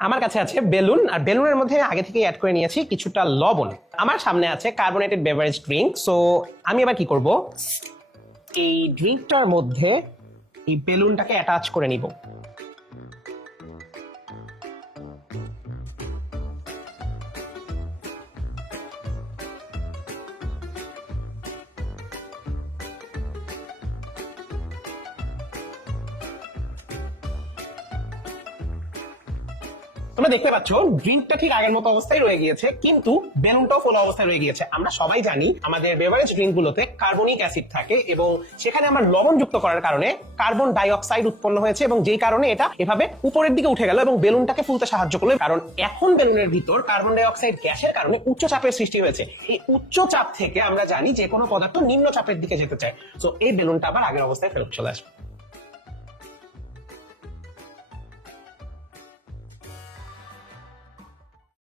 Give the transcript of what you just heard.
আমার কাছে আছে বেলুন, আর বেলুনের মধ্যে আগে থেকে অ্যাড করে নিয়েছি কিছুটা লবণ। আমার সামনে আছে কার্বোনেটেড বেভারেজ ড্রিঙ্ক সো আমি এবার কি করব? এই ড্রিঙ্কটার মধ্যে এই বেলুনটাকে অ্যাটাচ করে নিব। তোমরা দেখতে পাচ্ছ ড্রিঙ্কটা ঠিক আগের মতো অবস্থায় রয়ে গিয়েছে, কিন্তু বেলুনটাও ফোলা অবস্থায় রয়ে গিয়েছে। আমরা সবাই জানি আমাদের বেভারেজ ড্রিঙ্ক গুলোতে কার্বনিক অ্যাসিড থাকে এবং সেখানে আমরা লবণ যুক্ত করার কারণে কার্বন ডাই অক্সাইড উৎপন্ন হয়েছে এবং যেই কারণে এটা এভাবে উপরের দিকে উঠে গেল এবং বেলুনটাকে ফুলতে সাহায্য করল। কারণ এখন বেলুনের ভিতর কার্বন ডাই অক্সাইড গ্যাসের কারণে উচ্চ চাপের সৃষ্টি হয়েছে। এই উচ্চ চাপ থেকে আমরা জানি যে কোনো পদার্থ নিম্ন চাপের দিকে যেতে চায়। তো এই বেলুনটা আবার আগের অবস্থায় ফেরত চলে আসবে।